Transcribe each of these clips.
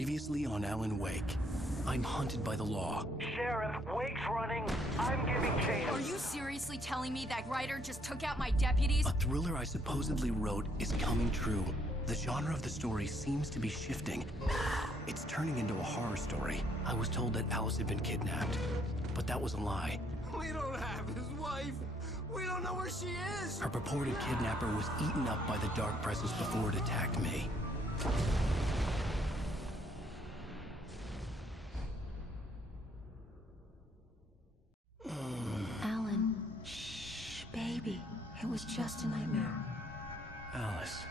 Previously on Alan Wake, I'm hunted by the law. Sheriff, Wake's running. I'm giving chase. Are you seriously telling me that writer just took out my deputies? A thriller I supposedly wrote is coming true. The genre of the story seems to be shifting. It's turning into a horror story. I was told that Alice had been kidnapped, but that was a lie. We don't have his wife. We don't know where she is. Her purported kidnapper was eaten up by the dark presence before it attacked me. Alan, shh, baby. It was just a nightmare. Alice.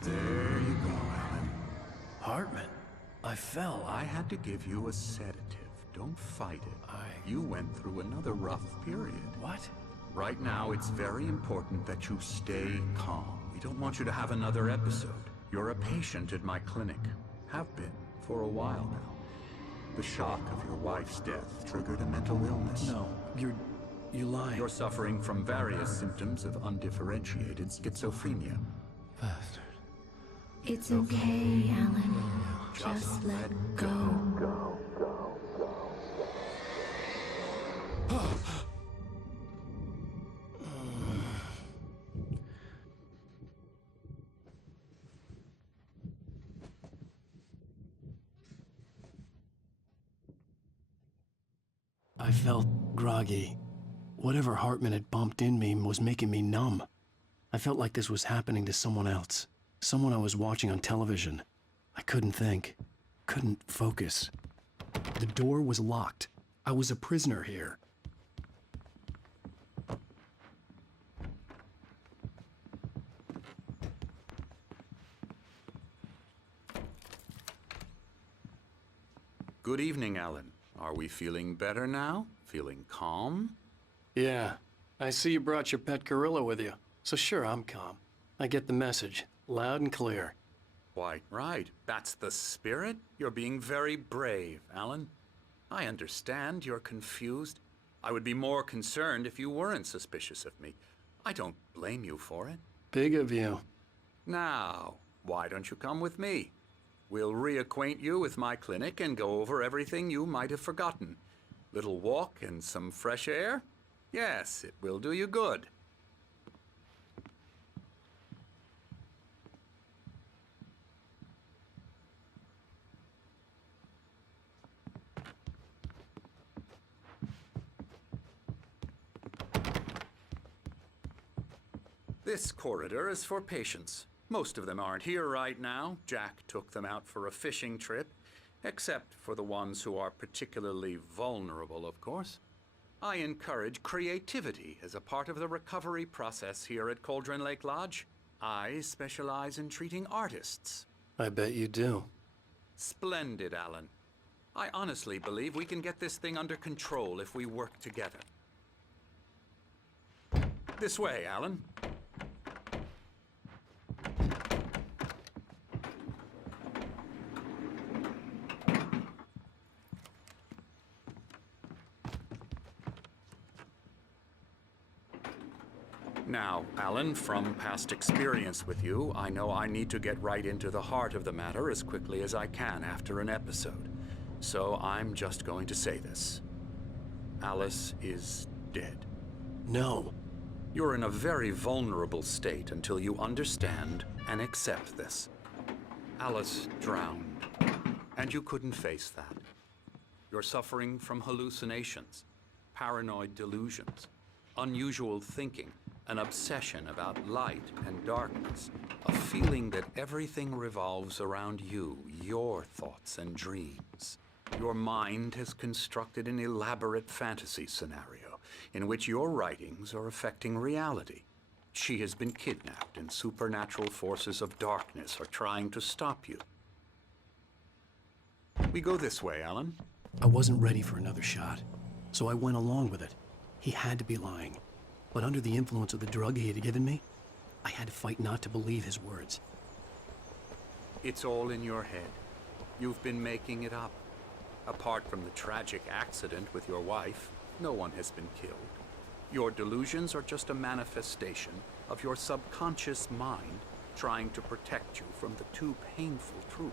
There you go, Alan. Hartman. I fell. I had to give you a sedative. Don't fight it. You went through another rough period. What? Right now, it's very important that you stay calm. We don't want you to have another episode. You're a patient at my clinic. Have been for a while now. The shock of your wife's death triggered a mental illness. No, you lied. You're suffering from various symptoms of undifferentiated schizophrenia. Bastard. It's okay, Alan. Just let go. I felt groggy. Whatever Hartman had bumped in me was making me numb. I felt like this was happening to someone else. Someone I was watching on television. I couldn't think. Couldn't focus. The door was locked. I was a prisoner here. Good evening, Alan. Are we feeling better now? Feeling calm? Yeah. I see you brought your pet gorilla with you. So sure, I'm calm. I get the message. Loud and clear. Quite right. That's the spirit. You're being very brave, Alan. I understand you're confused. I would be more concerned if you weren't suspicious of me. I don't blame you for it. Big of you. Now, why don't you come with me? We'll reacquaint you with my clinic and go over everything you might have forgotten. Little walk and some fresh air? Yes, it will do you good. This corridor is for patients. Most of them aren't here right now. Jack took them out for a fishing trip, except for the ones who are particularly vulnerable, of course. I encourage creativity as a part of the recovery process here at Cauldron Lake Lodge. I specialize in treating artists. I bet you do. Splendid, Alan. I honestly believe we can get this thing under control if we work together. This way, Alan. Now, Alan, from past experience with you, I know I need to get right into the heart of the matter as quickly as I can after an episode. So I'm just going to say this. Alice is dead. No. You're in a very vulnerable state until you understand and accept this. Alice drowned, and you couldn't face that. You're suffering from hallucinations, paranoid delusions, unusual thinking, an obsession about light and darkness, a feeling that everything revolves around you, your thoughts and dreams. Your mind has constructed an elaborate fantasy scenario in which your writings are affecting reality. She has been kidnapped and supernatural forces of darkness are trying to stop you. We go this way, Alan. I wasn't ready for another shot, so I went along with it. He had to be lying. But under the influence of the drug he had given me, I had to fight not to believe his words. It's all in your head. You've been making it up. Apart from the tragic accident with your wife, no one has been killed. Your delusions are just a manifestation of your subconscious mind trying to protect you from the too painful truth.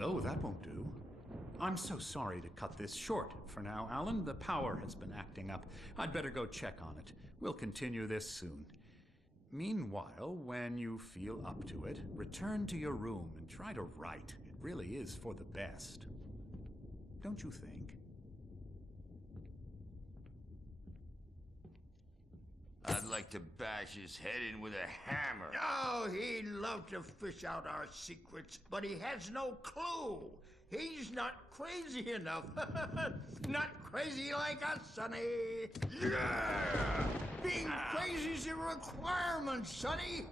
No, that won't do. I'm so sorry to cut this short for now, Alan. The power has been acting up. I'd better go check on it. We'll continue this soon. Meanwhile, when you feel up to it, return to your room and try to write. It really is for the best. Don't you think? I'd like to bash his head in with a hammer. Oh, he'd love to fish out our secrets, but he has no clue. He's not crazy enough. Not crazy like us, Sonny. Yeah! Being crazy's a requirement, Sonny.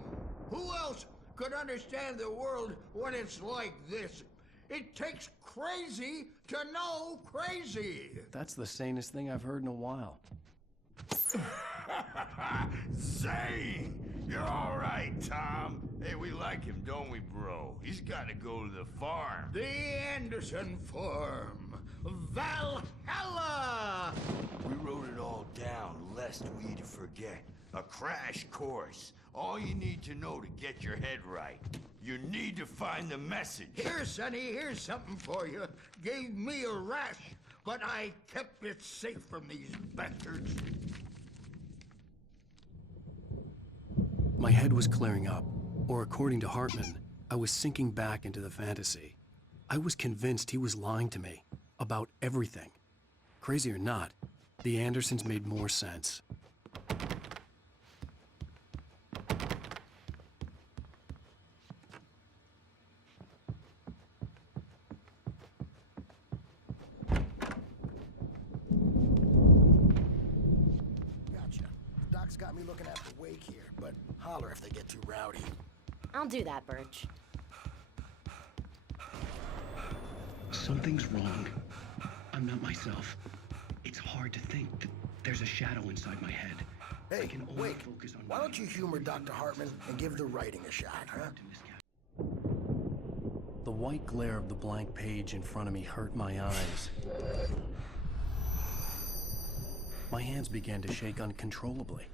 Who else could understand the world when it's like this? It takes crazy to know crazy. That's the sanest thing I've heard in a while. Zane! You're all right, Tom. Hey, we like him, don't we, bro? He's got to go to the farm. The Anderson Farm. Valhalla! We wrote it all down, lest we forget. A crash course. All you need to know to get your head right. You need to find the message. Here, Sonny, here's something for you. Gave me a rash, but I kept it safe from these bastards. My head was clearing up, or according to Hartman, I was sinking back into the fantasy. I was convinced he was lying to me about everything. Crazy or not, the Andersons made more sense. Gotcha. Doc's got me looking after Wake here, but holler if they get too rowdy. I'll do that, Birch. Something's wrong. I'm not myself. It's hard to think that there's a shadow inside my head. Hey, I can only Wake, focus on why don't you humor Dr. Hartman and give the writing a shot, huh? The white glare of the blank page in front of me hurt my eyes. My hands began to shake uncontrollably.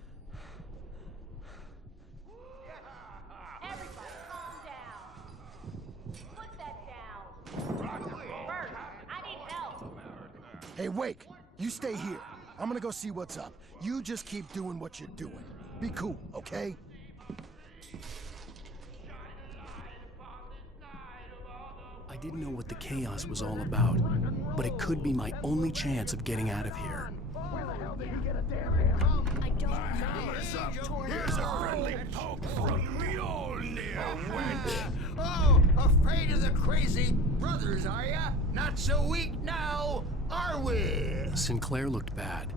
Everybody, calm down. Put that down. Bert, I need help. Hey, Wake, you stay here. I'm gonna go see what's up. You just keep doing what you're doing. Be cool, okay? I didn't know what the chaos was all about, but it could be my only chance of getting out of here. Where the hell did you get a damn hammer? I don't know. What's up? Here's a friendly poke from Mjolnir, wench. Oh, afraid of the crazy brothers, are ya? Not so weak now, are we? Sinclair looked bad.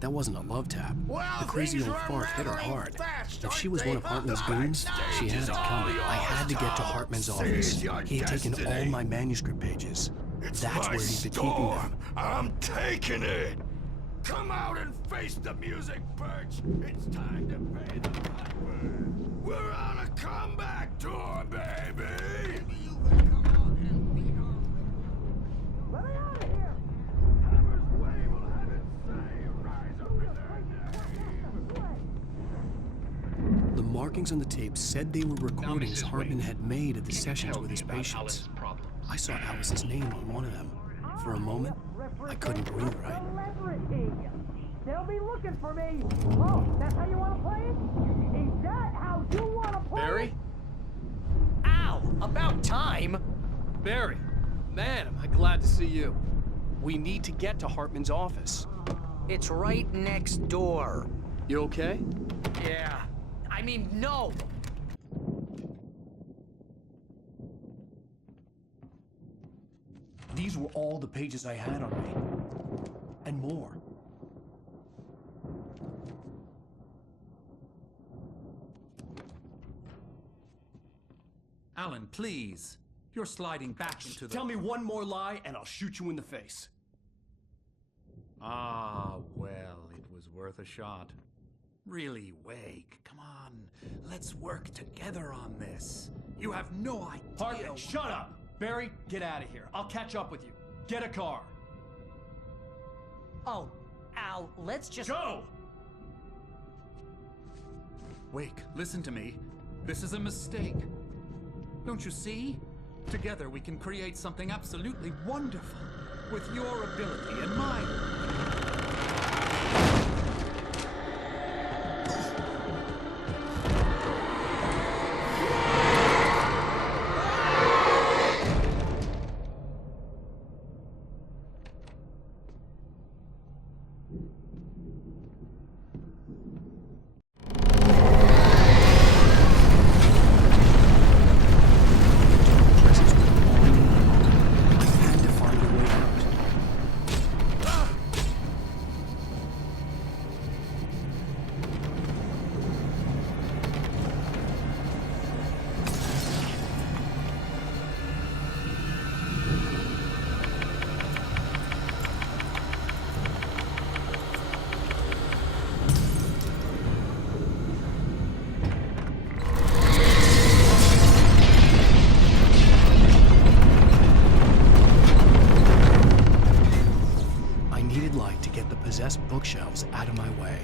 That wasn't a love tap. Well, The crazy things old are fart hit her unraveling hard. fast, If she aren't was they? one of Hartman's goons, she had it coming. I had to get to Hartman's office. He had taken all my manuscript pages. It's That's my where he'd been keeping storm. them. I'm taking it. Come out and face the music, Birch. It's time to pay the piper. We're on a comeback tour, baby. You can come out and beat our Let me out of here! Hammer's way will have its say. Rise up in their name. The markings on the tape said they were recordings Hartman had made at the sessions with his patients. I saw Alice's name on one of them. For a moment, I couldn't breathe right. Celebrity. They'll be looking for me. Oh, that's how you want to play it? Is that how you want to play Barry? it? Ow! About time! Barry, man, am I glad to see you. We need to get to Hartman's office. It's right next door. You okay? Yeah. I mean, no! These were all the pages I had on me. And more. Alan, please. You're sliding back into the... Tell me one more lie and I'll shoot you in the face. Ah, well, it was worth a shot. Really, Wake, come on. Let's work together on this. You have no idea... Hartman, shut up! Barry, get out of here. I'll catch up with you. Get a car. Oh, Al, let's just... Go! Wake, listen to me. This is a mistake. Don't you see? Together we can create something absolutely wonderful with your ability and mine. Presence was on me. I had to find a way out. I needed light to get the possessed bookshelves out of my way.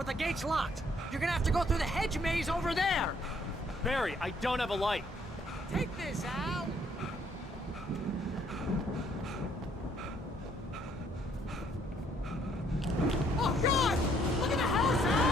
but the gate's locked. You're gonna have to go through the hedge maze over there. Barry, I don't have a light. Take this, Al. Oh, God! Look at the house, Al!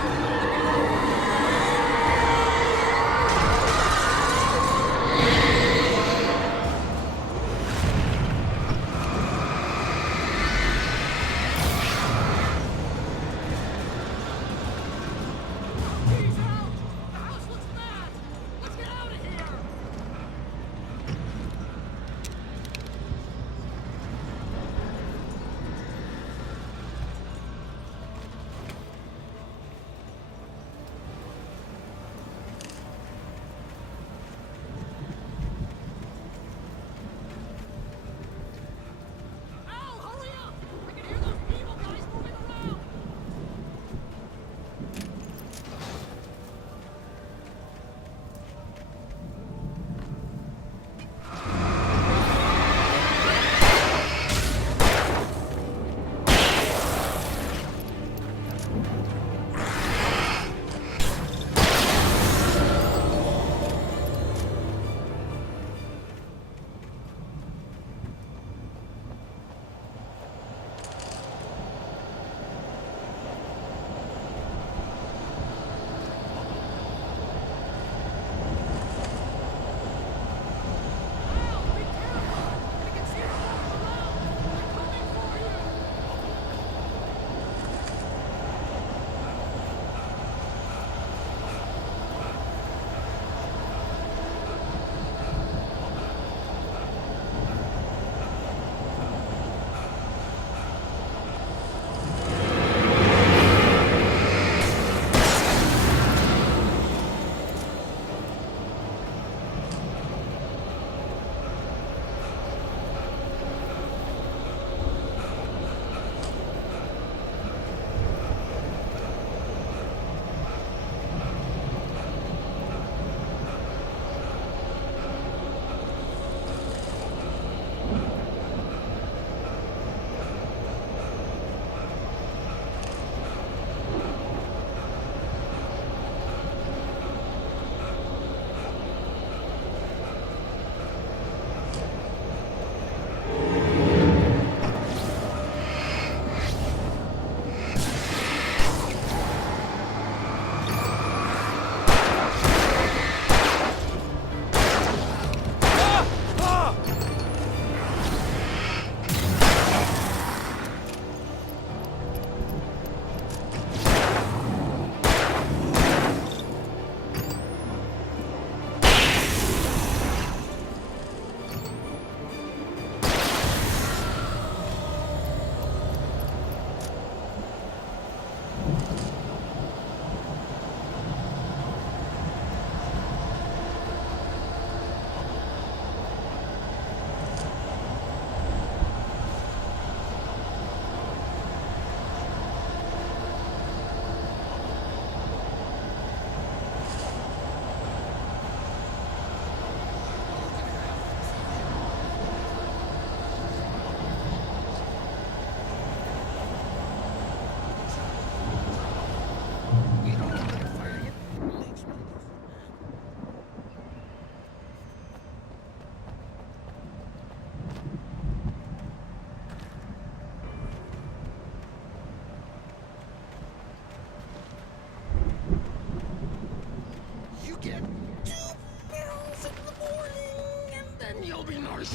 That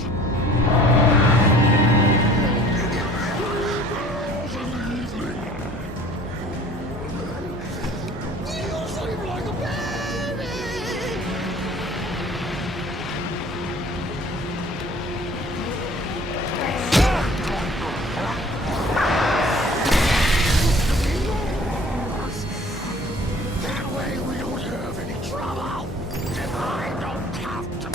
way we don't have any trouble. And I don't have to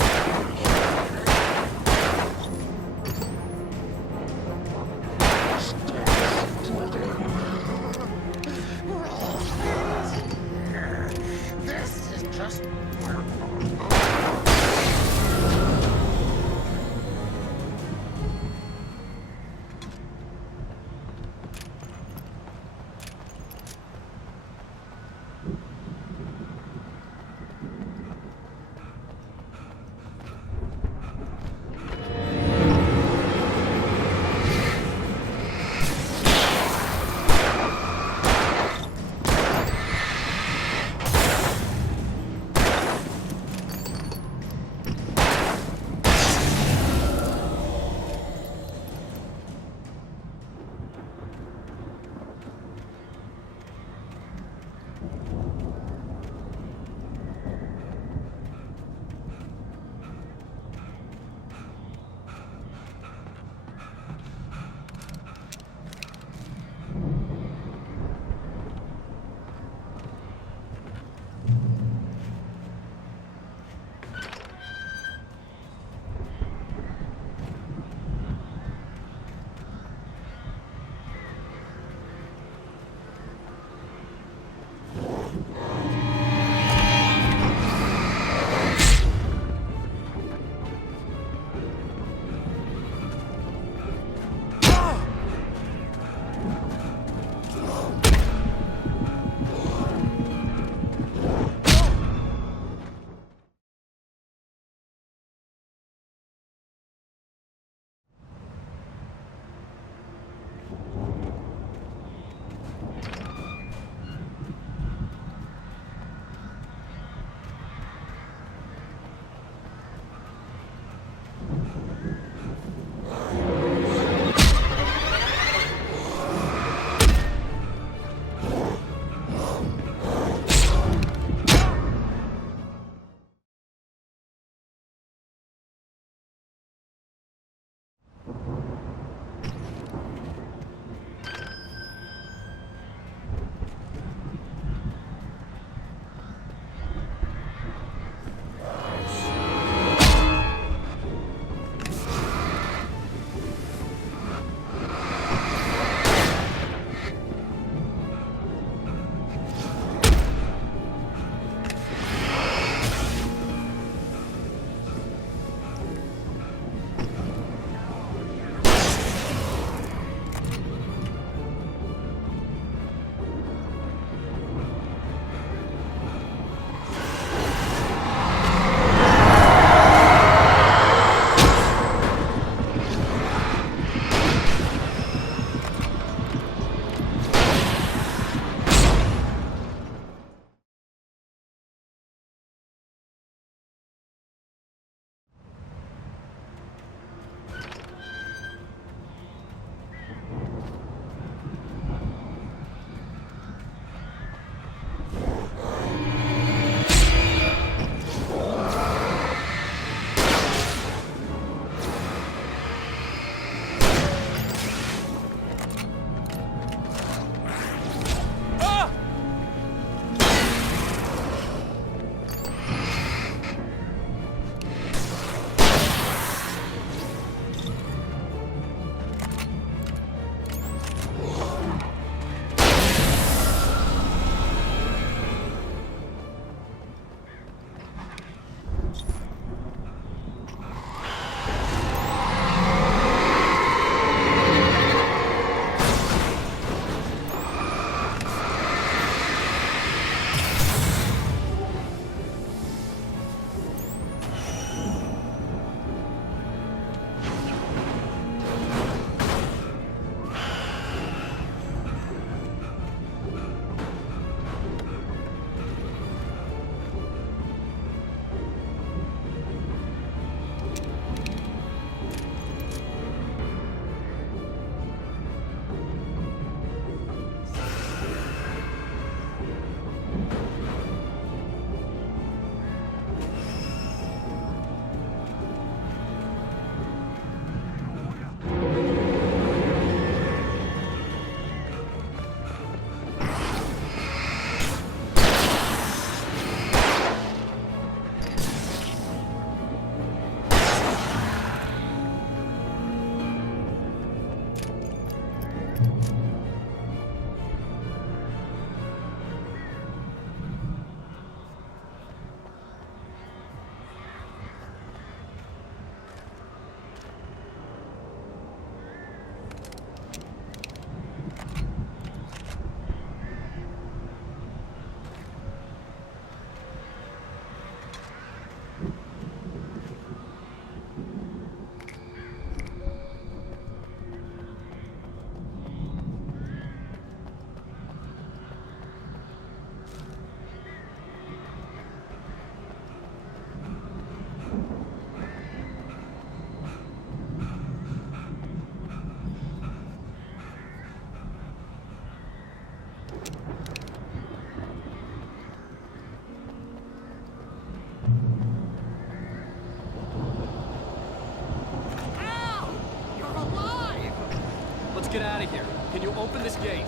get out of here. Can you open this gate?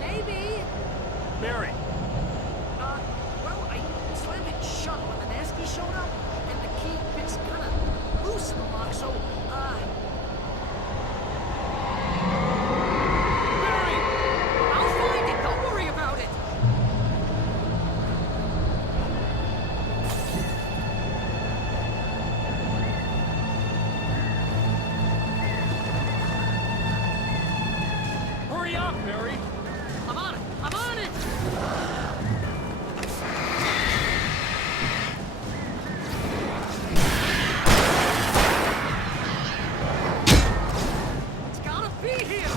Maybe. Barry! Well, I slammed it shut when the nasty showed up, and the key fits kind of loose in the lock, so, Barry! I'll find it. Don't worry about it. Hurry up, Barry! I'm on it. I'm on it. It's gotta be here.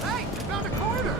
Hey, I found a corner.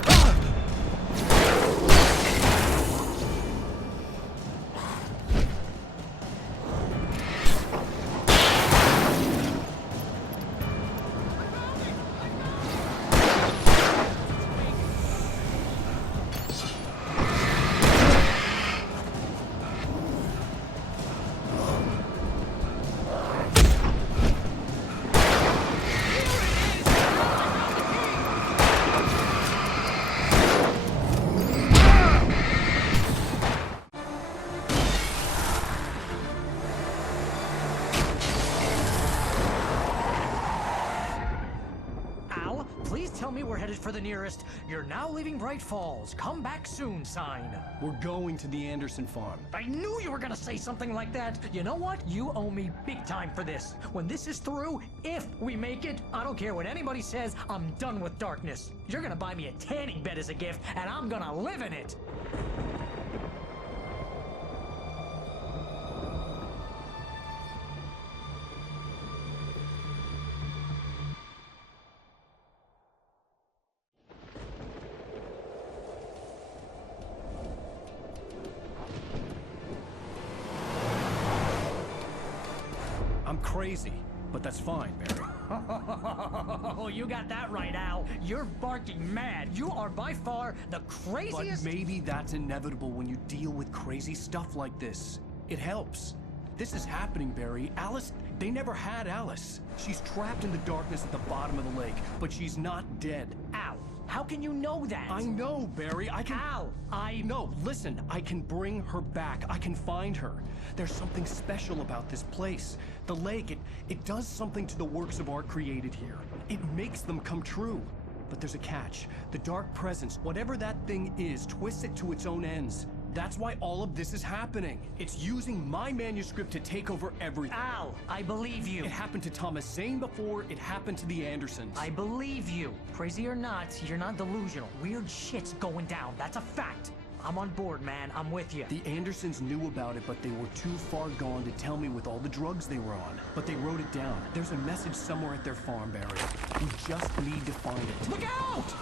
Al, please tell me we're headed for the nearest "You're now leaving Bright Falls. Come back soon" sign. We're going to the Anderson farm. I knew you were gonna say something like that. You know what? You owe me big time for this. When this is through, if we make it, I don't care what anybody says, I'm done with darkness. You're gonna buy me a tanning bed as a gift, and I'm gonna live in it. I'm crazy, but that's fine, Barry. Oh, you got that right, Al. You're barking mad. You are by far the craziest. But maybe that's inevitable when you deal with crazy stuff like this. It helps. This is happening, Barry. Alice, they never had Alice. She's trapped in the darkness at the bottom of the lake, but she's not dead. Al, how can you know that? I know, Barry. I can... Al, No, listen. I can bring her back. I can find her. There's something special about this place. The lake, it does something to the works of art created here. It makes them come true. But there's a catch. The dark presence, whatever that thing is, twists it to its own ends. That's why all of this is happening. It's using my manuscript to take over everything. Al, I believe you. It happened to Thomas Zane before, it happened to the Andersons. I believe you. Crazy or not, you're not delusional. Weird shit's going down. That's a fact. I'm on board, man. I'm with you. The Andersons knew about it, but they were too far gone to tell me with all the drugs they were on. But they wrote it down. There's a message somewhere at their farm, Barry. We just need to find it. Look out!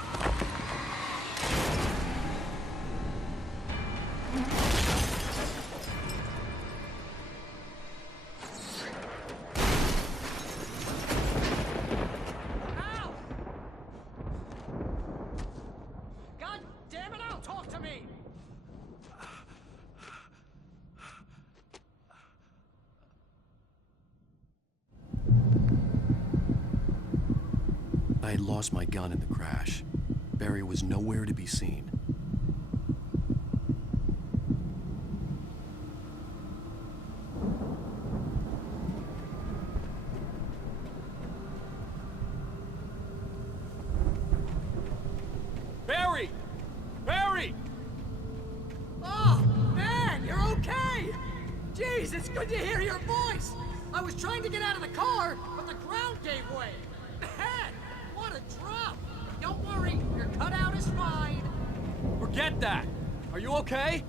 Al! God damn it, Al, talk to me! I had lost my gun in the crash. Barry was nowhere to be seen. Barry! Barry! Oh, man, you're okay! Jeez, it's good to hear your voice! I was trying to get out of the car, but the ground gave way. Man, what a drop! Don't worry, your cutout is fine. Forget that! Are you okay?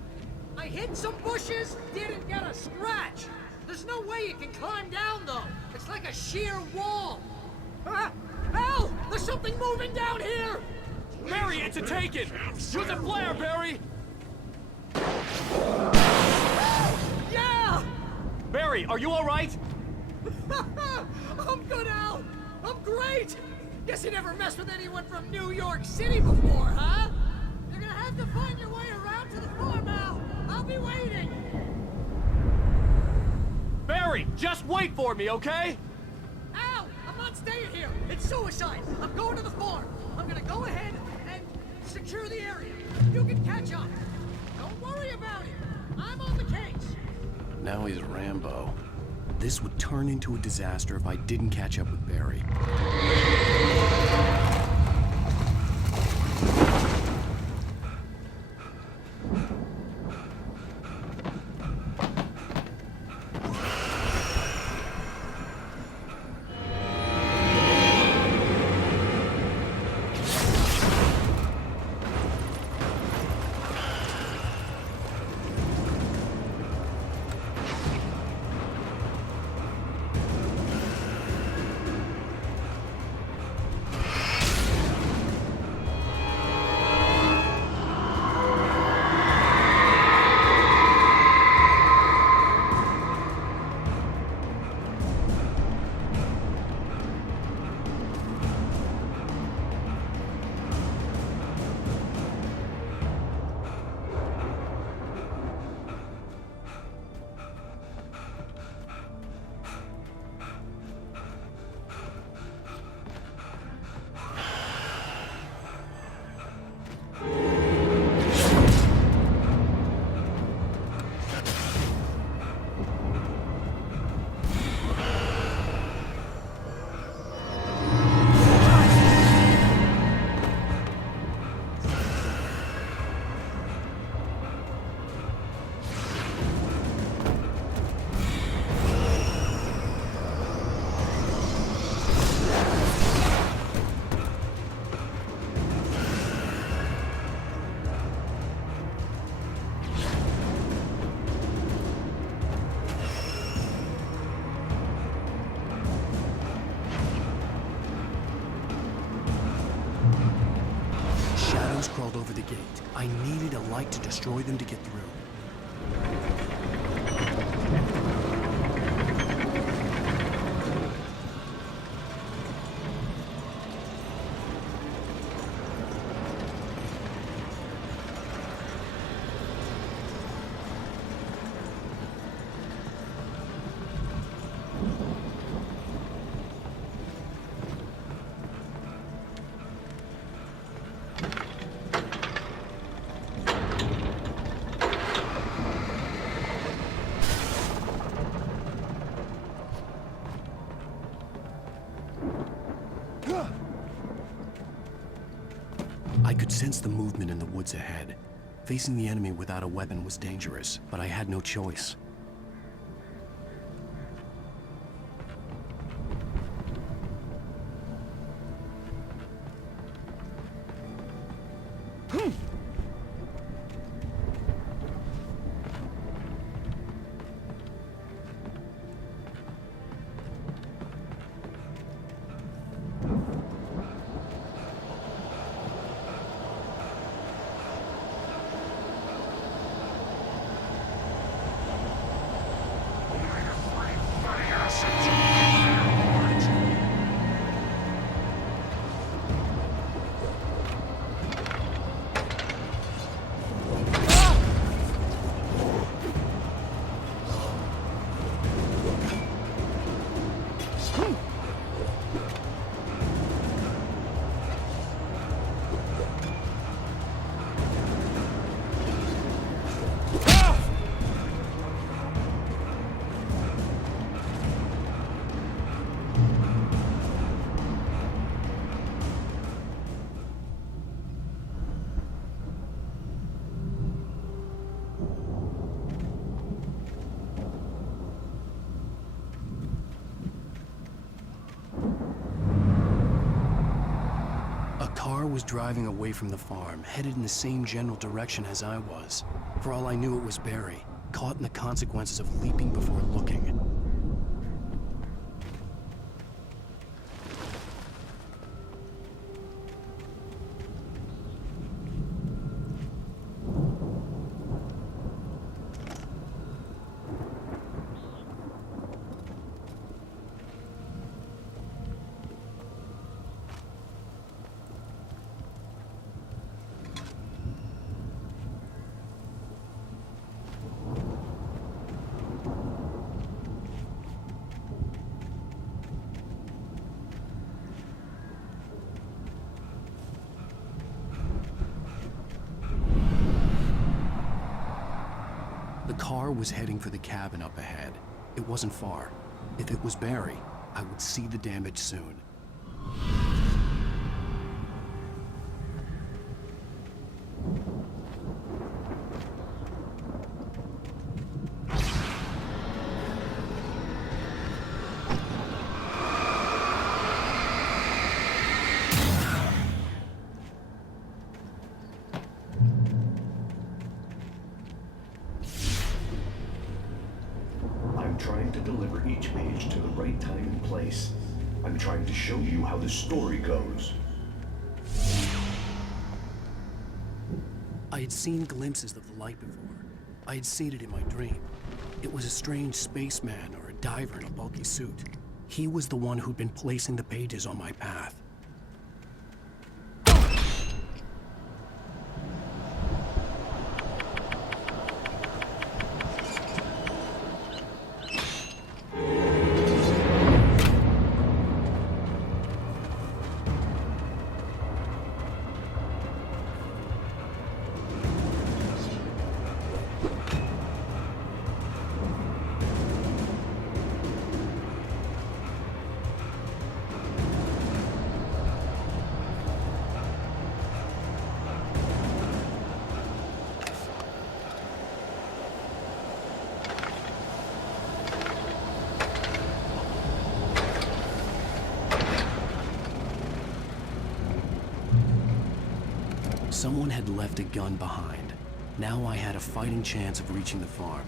I hit some bushes, didn't get a scratch. There's no way you can climb down, though. It's like a sheer wall. Ah! Hell! There's something moving down here! Barry, it's a taken! Use a flare, Barry! Yeah! Barry, are you alright? I'm good, Al! I'm great! Guess you never messed with anyone from New York City before, huh? You're gonna have to find your way around to the farm, Al. I'll be waiting. Barry, just wait for me, okay? Al, I'm not staying here. It's suicide. I'm going to the farm. I'm gonna go ahead and secure the area. You can catch up. Don't worry about it. I'm on the case. Now he's Rambo. This would turn into a disaster if I didn't catch up with Barry. Crawled over the gate. I needed a light to destroy them to get through. I could sense the movement in the woods ahead. Facing the enemy without a weapon was dangerous, but I had no choice. Was driving away from the farm, headed in the same general direction as I was. For all I knew, it was Barry, caught in the consequences of leaping before looking. car was heading for the cabin up ahead. It wasn't far. If it was Barry, I would see the damage soon. Trying to deliver each page to the right time and place. I'm trying to show you how the story goes. I had seen glimpses of the light before. I had seen it in my dream. It was a strange spaceman or a diver in a bulky suit. He was the one who'd been placing the pages on my path. Someone had left a gun behind. Now I had a fighting chance of reaching the farm.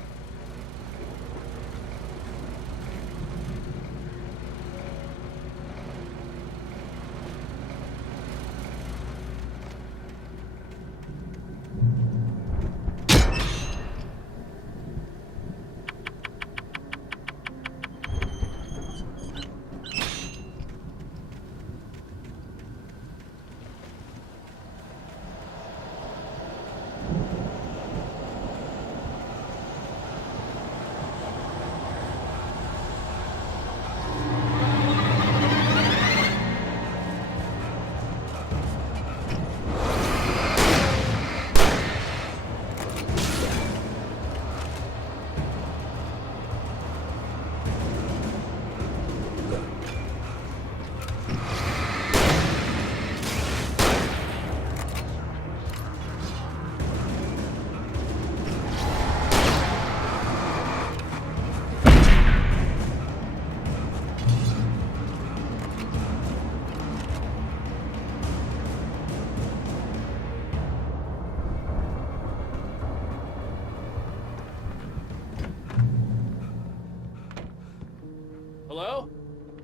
Hello?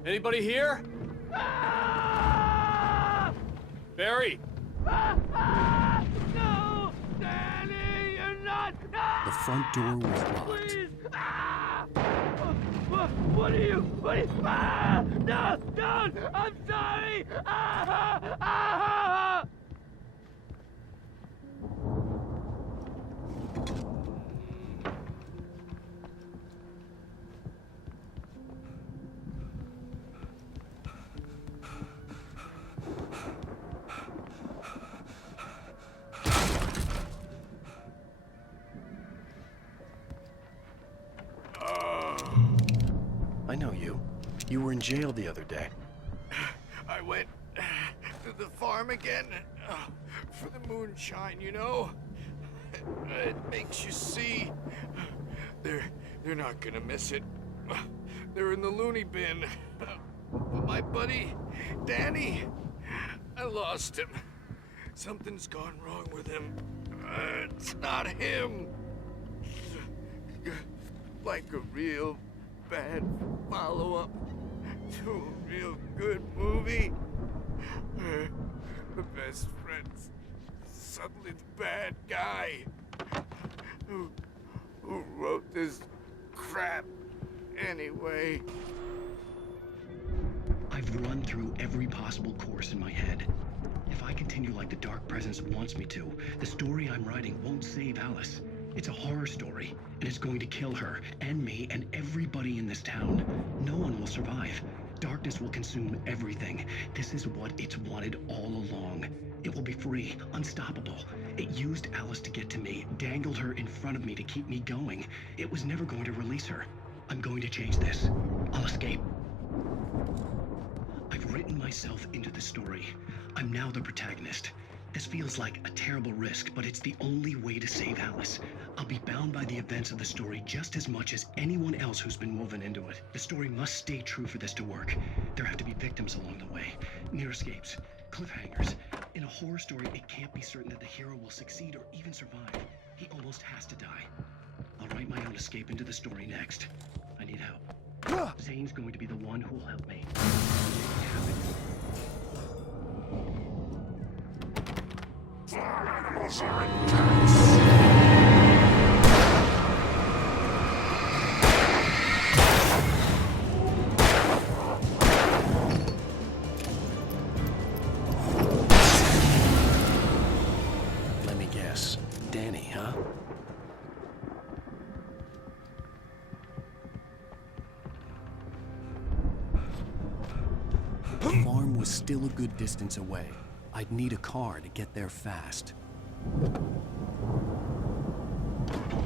Anybody here? Barry! No! Danny, you're not! The front door was locked. Please! What are you? No! Don't! I'm sorry! I know you. You were in jail the other day. I went to the farm again for the moonshine, you know? It makes you see. They're not gonna miss it. They're in the loony bin. My buddy, Danny, I lost him. Something's gone wrong with him. It's not him. Like a real bad follow-up to a real good movie. The best friend's suddenly the bad guy. Who wrote this crap anyway? I've run through every possible course in my head. If I continue like the Dark Presence wants me to, the story I'm writing won't save Alice. It's a horror story, and it's going to kill her, and me, and everybody in this town. No one will survive. Darkness will consume everything. This is what it's wanted all along. It will be free, unstoppable. It used Alice to get to me, dangled her in front of me to keep me going. It was never going to release her. I'm going to change this. I'll escape. I've written myself into the story. I'm now the protagonist. This feels like a terrible risk, but it's the only way to save Alice. I'll be bound by the events of the story just as much as anyone else who's been woven into it. The story must stay true for this to work. There have to be victims along the way, near escapes, cliffhangers. In a horror story, it can't be certain that the hero will succeed or even survive. He almost has to die. I'll write my own escape into the story next. I need help. Zane's going to be the one who'll help me. Farm animals are intense. Let me guess. Danny, huh? The farm was still a good distance away. I'd need a car to get there fast.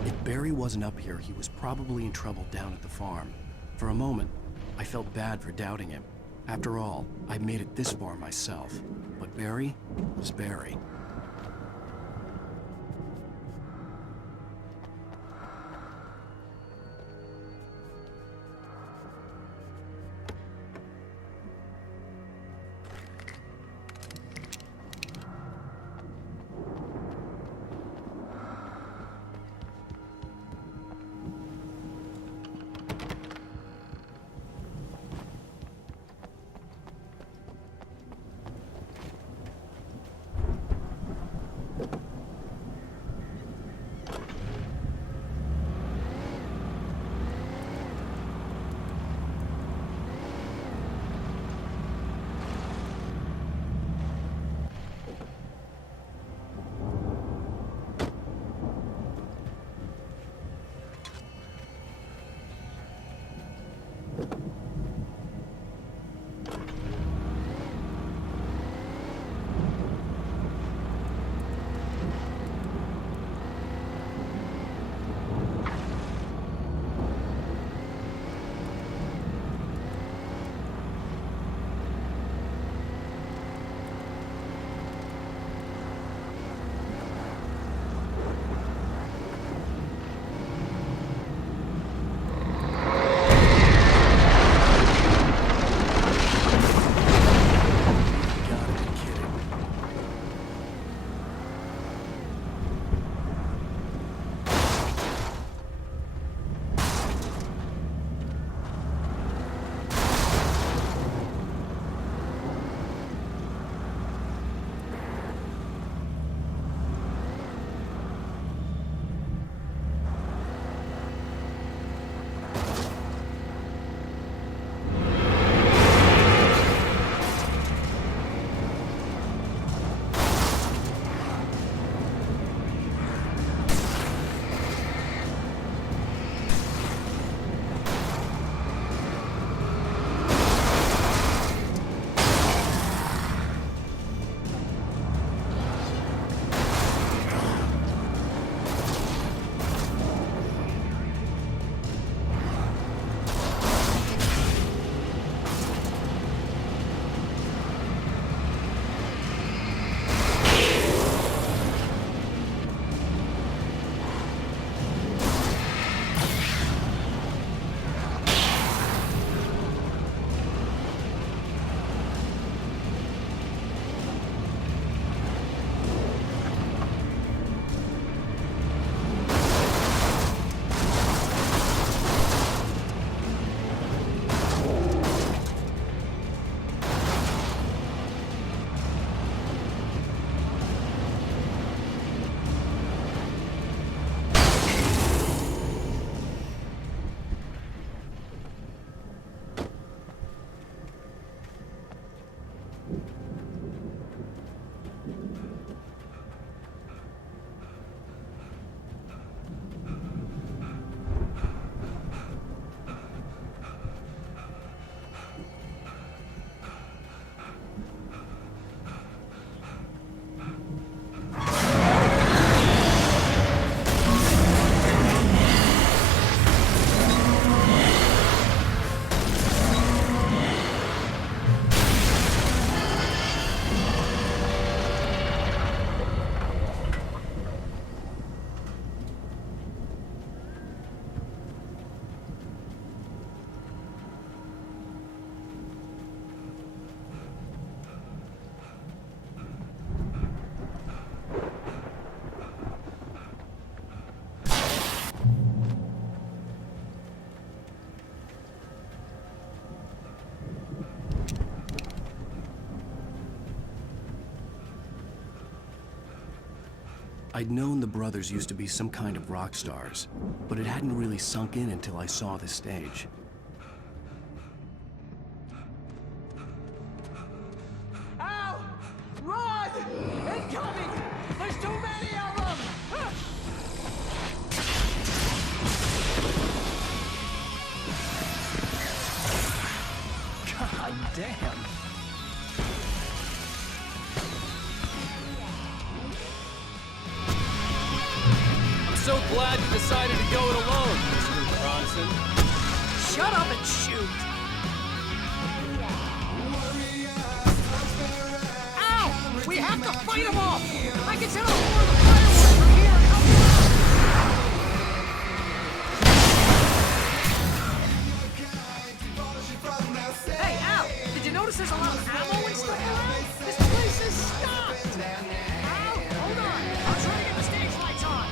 If Barry wasn't up here, he was probably in trouble down at the farm. For a moment, I felt bad for doubting him. After all, I'd made it this far myself. But Barry was Barry. I'd known the brothers used to be some kind of rock stars, but it hadn't really sunk in until I saw the stage. Al! Run! Incoming! There's too many of them! God damn! I'm so glad you decided to go it alone, Mr. Bronson. Shut up and shoot! Ow! We have to fight them off! I can set off more of the fireworks from here! Hey, Al! Did you notice there's a lot of ammo and stuff around? This place is stocked! Al, hold on! I'll try to get the stage lights on!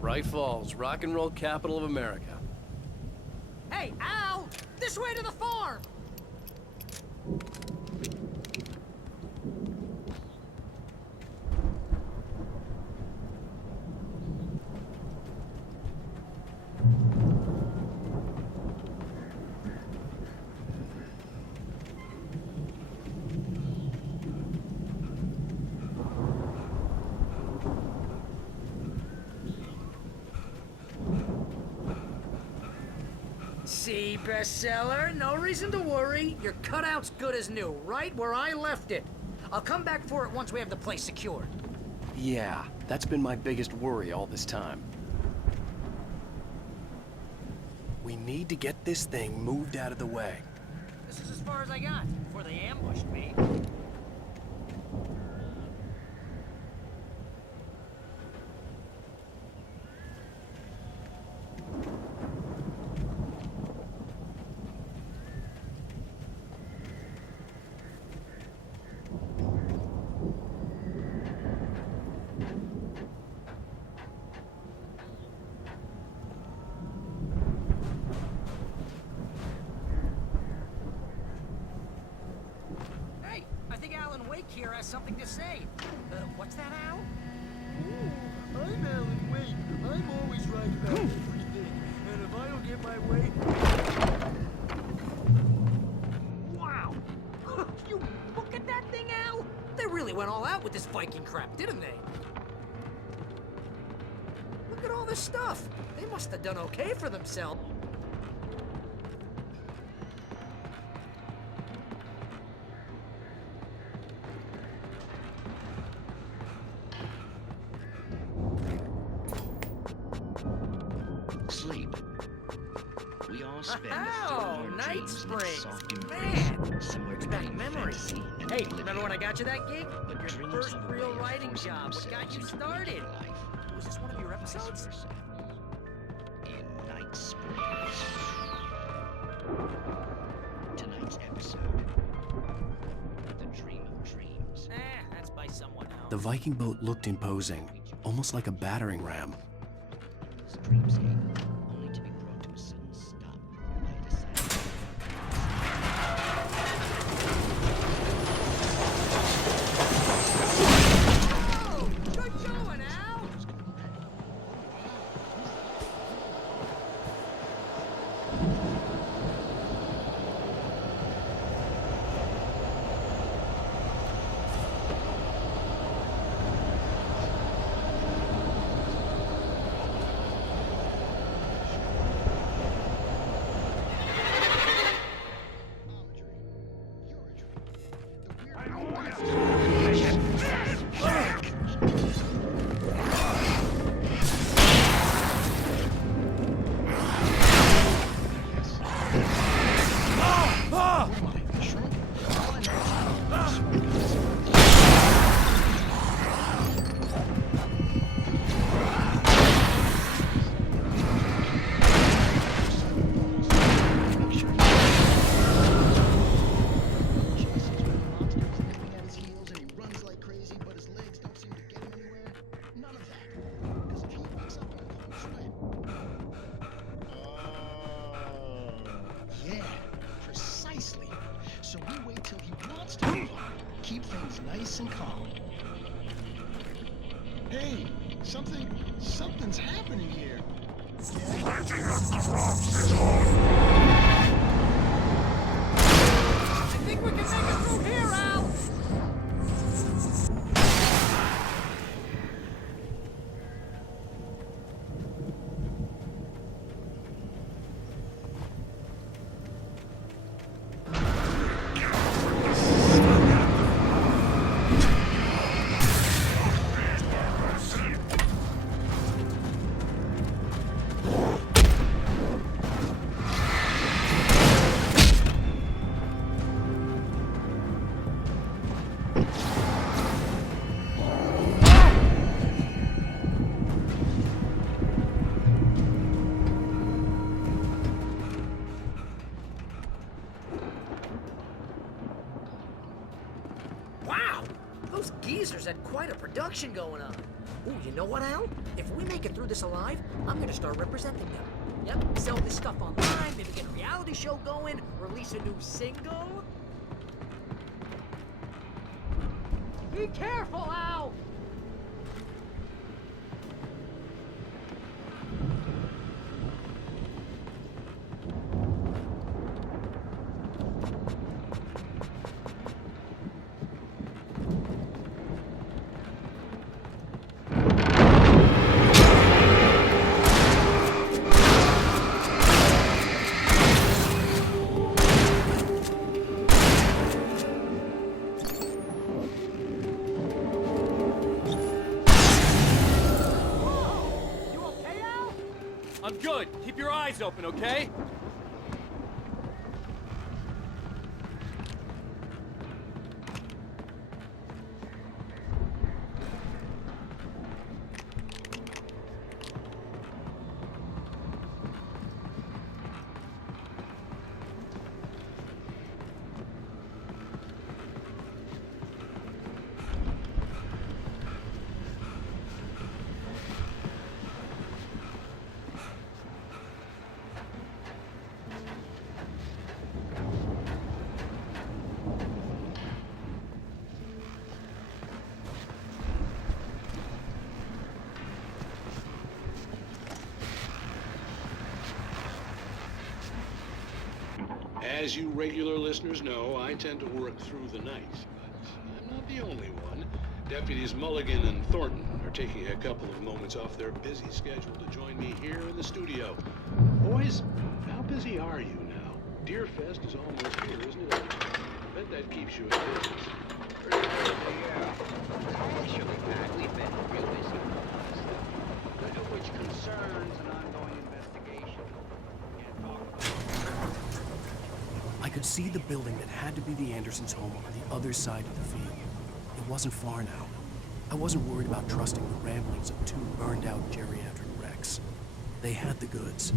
Bright Falls, rock and roll capital of America. Hey, Al! This way to the farm! See, bestseller. No reason to worry. Your cutout's good as new, right where I left it. I'll come back for it once we have the place secured. Yeah, that's been my biggest worry all this time. We need to get this thing moved out of the way. This is as far as I got before they ambushed me. Hey, I think Alan Wake here has something to say. What's that, Al? Ooh, I'm Alan Wake. I'm always right about everything. And if I don't get my way... Wow! You look at that thing, Al! They really went all out with this Viking crap, didn't they? Look at all this stuff. They must have done okay for themselves. Sleep. We all spend Oh, Night Springs! Man! It's back memory. Hey, remember when I got you that gig? Your first real writing job. What got you started? Was this one of your episodes? In Night Springs. Tonight's episode. The Dream of Dreams. That's by someone else. The Viking boat looked imposing, almost like a battering ram. Only to be brought to a sudden stop by a disaster. Oh, good going, Al! Yeah, precisely. So we wait till he wants to move on. Keep things nice and calm. Hey, something's happening here. I think we can make it through here, Al! Wow! Those geezers had quite a production going on. Ooh, you know what, Al? If we make it through this alive, I'm gonna start representing them. Yep, sell this stuff online, maybe get a reality show going, release a new single. Be careful, Al! Good. Keep your eyes open, okay? As you regular listeners know, I tend to work through the night, but I'm not the only one. Deputies Mulligan and Thornton are taking a couple of moments off their busy schedule to join me here in the studio. Boys, how busy are you now? Deerfest is almost here, isn't it? I bet that keeps you in business. Yeah. Actually, Pat, we've been real busy with a lot of stuff, which concerns an ongoing investigation. Can't talk about it. I could see the building that had to be the Andersons' home on the other side of the field. It wasn't far now. I wasn't worried about trusting the ramblings of two burned-out geriatric wrecks. They had the goods.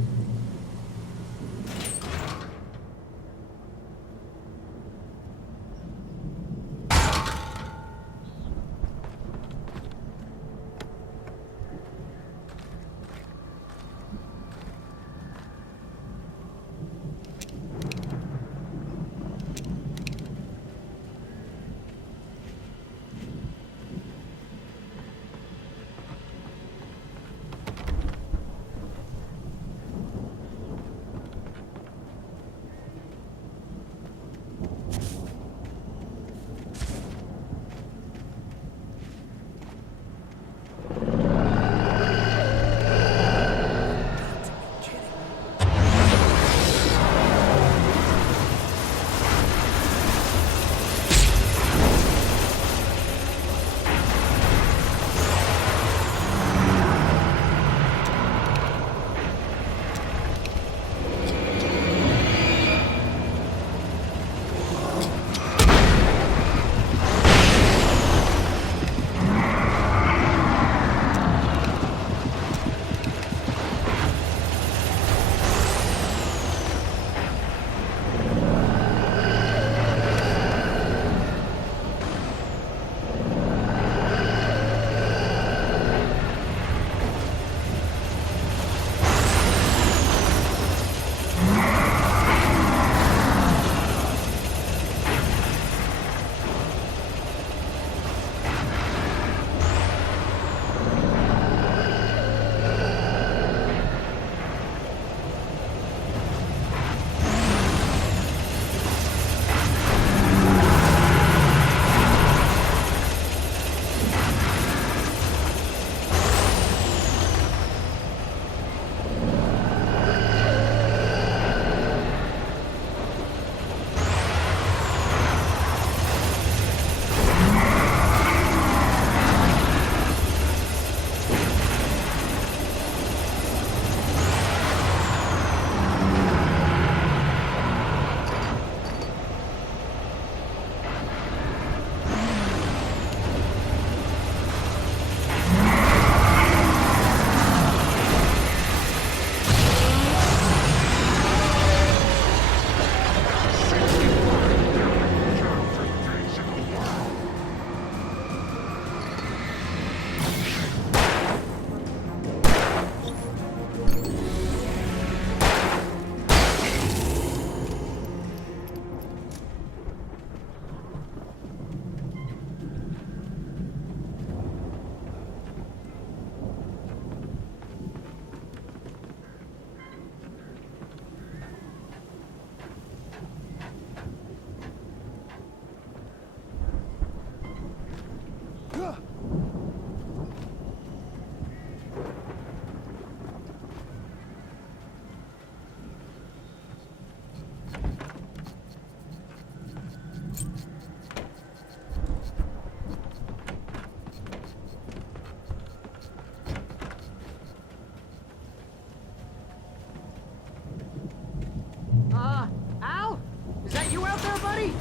buddy?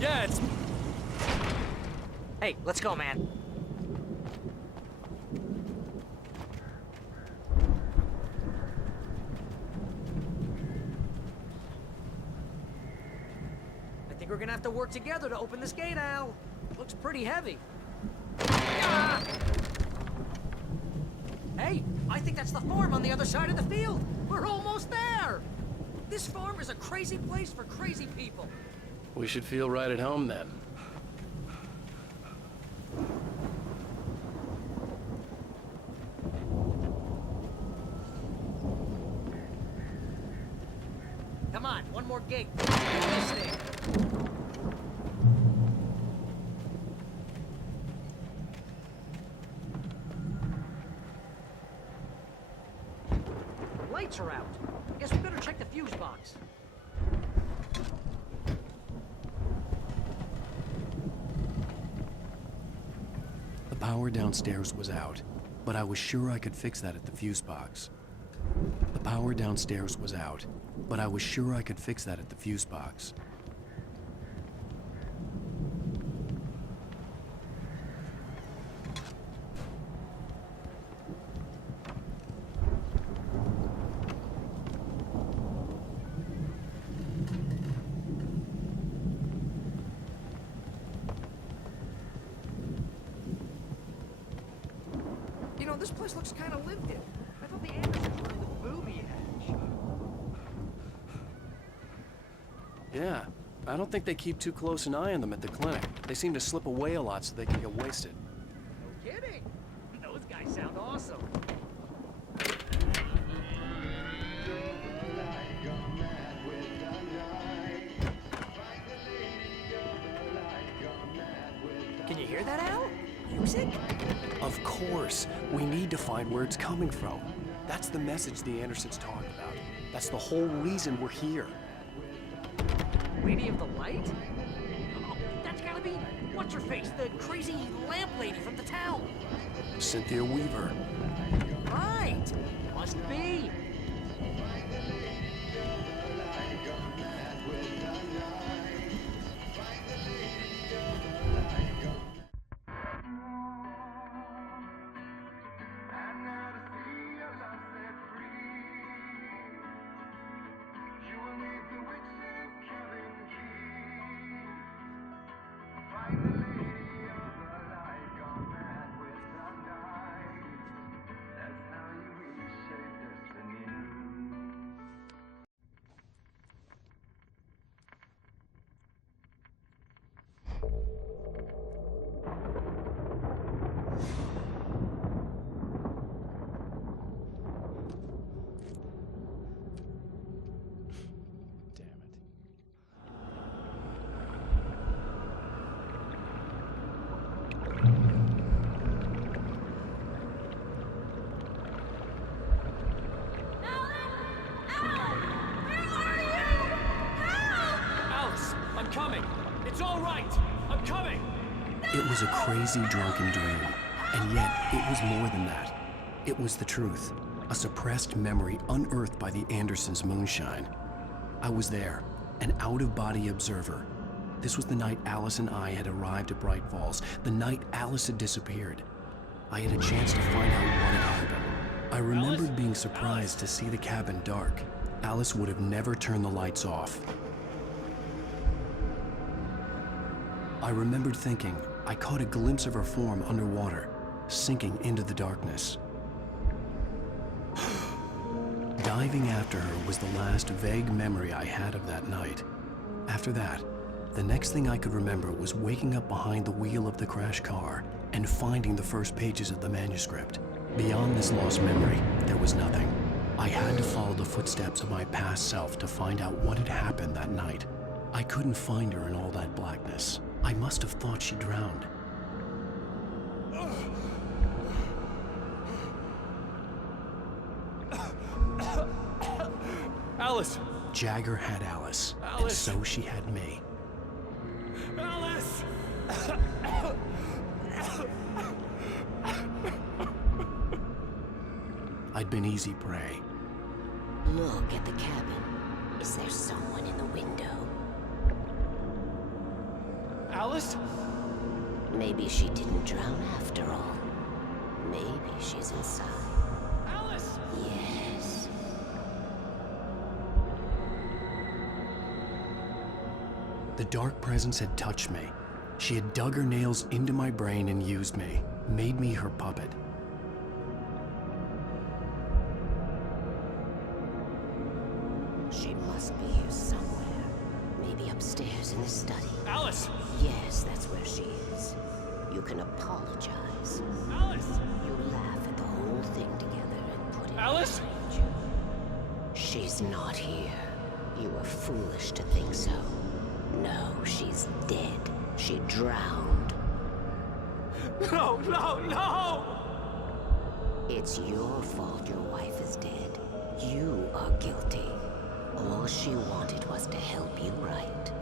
Yeah, it's... Hey, let's go, man. I think we're gonna have to work together to open this gate, Al. Looks pretty heavy. Ah! Hey, I think that's the farm on the other side of the field. We're almost there. This farm is a crazy place for crazy people. We should feel right at home then. Come on, one more gate. Do this thing. Lights are out. Guess we better check the fuse box. The power downstairs was out, but I was sure I could fix that at the fuse box. The power downstairs was out, but I was sure I could fix that at the fuse box. You know, this place looks kind of lived in. I thought the Andersons were in the booby hatch. Yeah, I don't think they keep too close an eye on them at the clinic. They seem to slip away a lot so they can get wasted. No kidding. Those guys sound awesome. Can you hear that, Al? Music? Of course. We need to find where it's coming from. That's the message the Andersons talk about. That's the whole reason we're here. Lady of the Light? Oh, that's gotta be what's-her-face, the crazy lamp lady from the town. Cynthia Weaver. Right. Must be. Coming! It's all right! I'm coming! It was a crazy drunken dream, and yet it was more than that. It was the truth, a suppressed memory unearthed by the Andersons' moonshine. I was there, an out-of-body observer. This was the night Alice and I had arrived at Bright Falls, the night Alice had disappeared. I had a chance to find out what had happened. I remembered being surprised to see the cabin dark. Alice would have never turned the lights off. I remembered thinking I caught a glimpse of her form underwater, sinking into the darkness. Diving after her was the last vague memory I had of that night. After that, the next thing I could remember was waking up behind the wheel of the crashed car and finding the first pages of the manuscript. Beyond this lost memory, there was nothing. I had to follow the footsteps of my past self to find out what had happened that night. I couldn't find her in all that blackness. I must have thought she drowned. Alice! Jagger had Alice, and so she had me. Alice! I'd been easy prey. Look at the cabin. Is there someone in the window? Alice? Maybe she didn't drown after all. Maybe she's inside. Alice! Yes. The dark presence had touched me. She had dug her nails into my brain and used me, made me her puppet. She must be here somewhere. Maybe upstairs in the study. Alice! Yes, that's where she is. You can apologize. Alice! You laugh at the whole thing together and put it Alice! behind you. She's not here. You were foolish to think so. No, she's dead. She drowned. No, no, no! It's your fault your wife is dead. You are guilty. All she wanted was to help you right.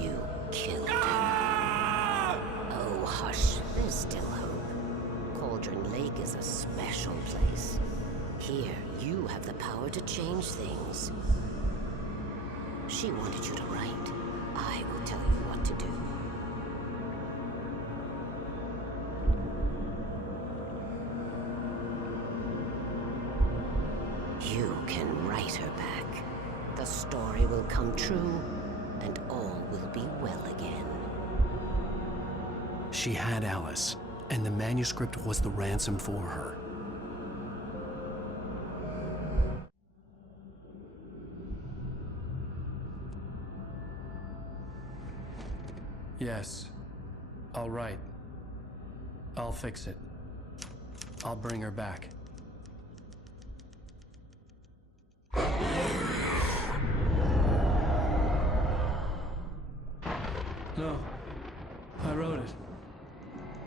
You killed her. Oh, hush. There's still hope. Cauldron Lake is a special place. Here, you have the power to change things. She wanted you to write. I will tell you what to do. You can write her back. The story will come true, and all will be well again. She had Alice, and the manuscript was the ransom for her. Yes. All right. I'll fix it. I'll bring her back. No. I wrote it.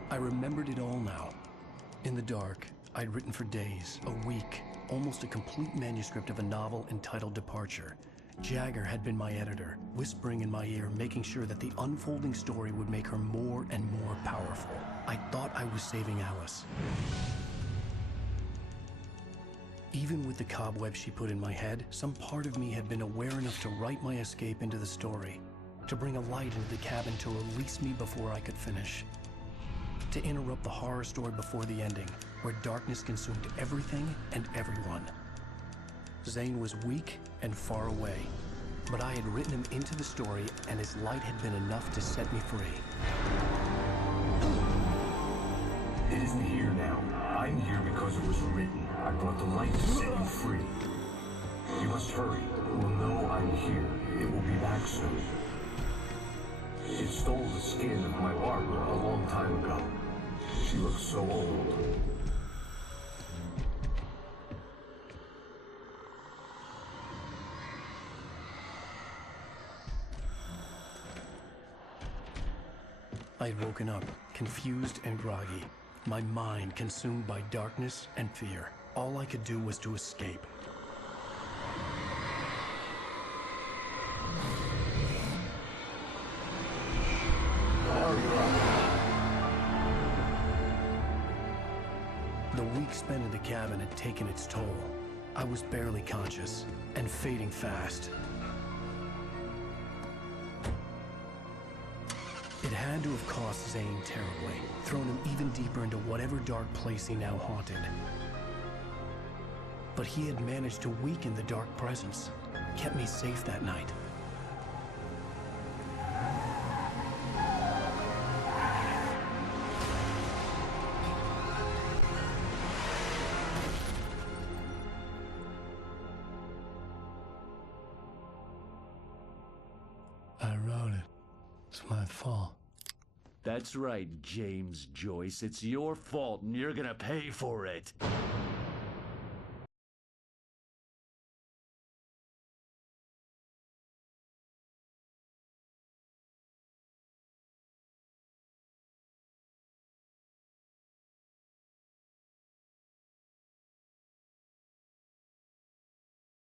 I remembered it all now. In the dark, I'd written for days, a week, almost a complete manuscript of a novel entitled Departure. Jagger had been my editor, whispering in my ear, making sure that the unfolding story would make her more and more powerful. I thought I was saving Alice. Even with the cobweb she put in my head, some part of me had been aware enough to write my escape into the story, to bring a light into the cabin to release me before I could finish, to interrupt the horror story before the ending, where darkness consumed everything and everyone. Zane was weak and far away, but I had written him into the story, and his light had been enough to set me free. It isn't here now. I'm here because it was written. I brought the light to set you free. You must hurry. It will know I'm here. It will be back soon. It stole the skin of my Barbara a long time ago. She looks so old. I'd woken up, confused and groggy, my mind consumed by darkness and fear. All I could do was to escape. The week spent in the cabin had taken its toll. I was barely conscious, and fading fast. It had to have cost Zane terribly, thrown him even deeper into whatever dark place he now haunted. But he had managed to weaken the dark presence, kept me safe that night. I wrote it. It's my fault. That's right, James Joyce. It's your fault, and you're gonna pay for it.